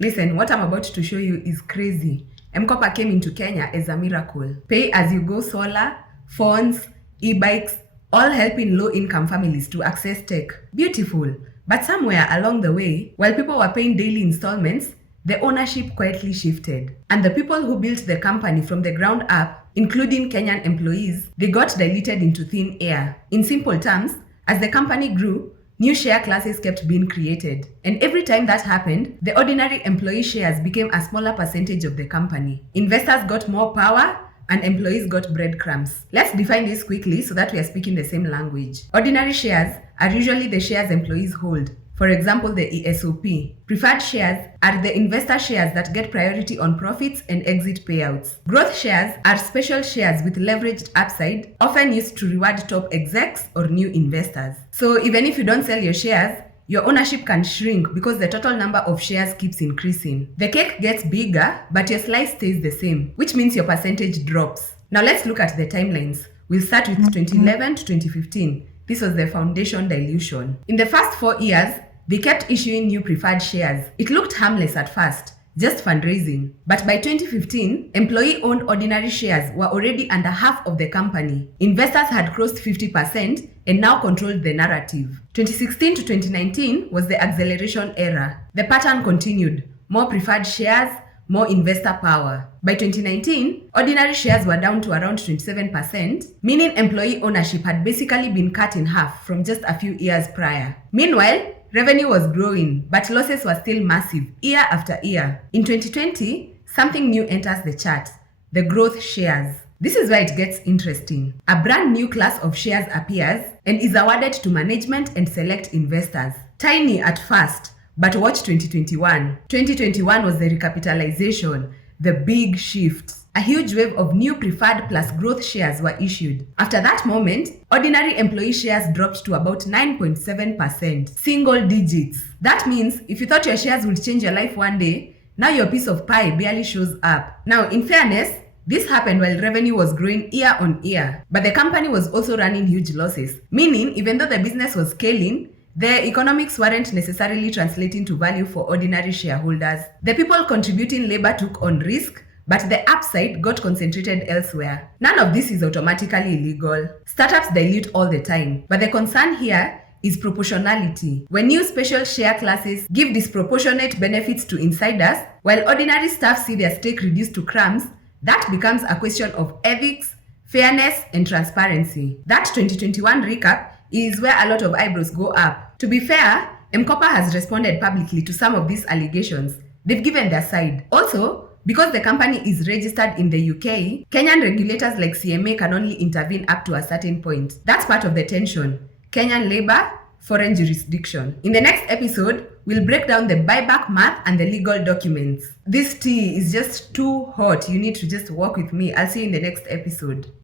Listen, what I'm about to show you is crazy. M-KOPA came into Kenya as a miracle. Pay-as-you-go solar, phones, e-bikes, all helping low-income families to access tech. Beautiful. But somewhere along the way, while people were paying daily installments, the ownership quietly shifted. And the people who built the company from the ground up, including Kenyan employees, they got diluted into thin air. In simple terms, as the company grew, new share classes kept being created. And every time that happened, the ordinary employee shares became a smaller percentage of the company. Investors got more power, and employees got breadcrumbs. Let's define this quickly so that we are speaking the same language. Ordinary shares are usually the shares employees hold. For example, the ESOP. Preferred shares are the investor shares that get priority on profits and exit payouts. Growth shares are special shares with leveraged upside, often used to reward top execs or new investors. So even if you don't sell your shares, your ownership can shrink because the total number of shares keeps increasing. The cake gets bigger, but your slice stays the same, which means your percentage drops. Now let's look at the timelines. We'll start with 2011 to 2015. This was the foundation dilution. In the first 4 years, they kept issuing new preferred shares. It looked harmless at first, just fundraising. But by 2015, employee-owned ordinary shares were already under half of the company. Investors had crossed 50% and now controlled the narrative. 2016 to 2019 was the acceleration era. The pattern continued. More preferred shares, more investor power. By 2019, ordinary shares were down to around 27%, meaning employee ownership had basically been cut in half from just a few years prior. Meanwhile, revenue was growing, but losses were still massive, year after year. In 2020, something new enters the chart: the growth shares. This is where it gets interesting. A brand new class of shares appears and is awarded to management and select investors. Tiny at first, but watch 2021. 2021 was the recapitalisation, the big shift. A huge wave of new preferred plus growth shares were issued. After that moment, ordinary employee shares dropped to about 9.7%, single digits. That means if you thought your shares would change your life one day, now your piece of pie barely shows up. Now, in fairness, this happened while revenue was growing year on year, but the company was also running huge losses, meaning even though the business was scaling, the economics weren't necessarily translating to value for ordinary shareholders. The people contributing labor took on risk, but the upside got concentrated elsewhere. None of this is automatically illegal. Startups dilute all the time, but the concern here is proportionality. When new special share classes give disproportionate benefits to insiders, while ordinary staff see their stake reduced to crumbs, that becomes a question of ethics, fairness, and transparency. That 2021 recap is where a lot of eyebrows go up. To be fair, M-KOPA has responded publicly to some of these allegations. They've given their side. Also, because the company is registered in the UK, Kenyan regulators like CMA can only intervene up to a certain point. That's part of the tension. Kenyan labor, foreign jurisdiction. In the next episode, we'll break down the buyback math and the legal documents. This tea is just too hot. You need to just walk with me. I'll see you in the next episode.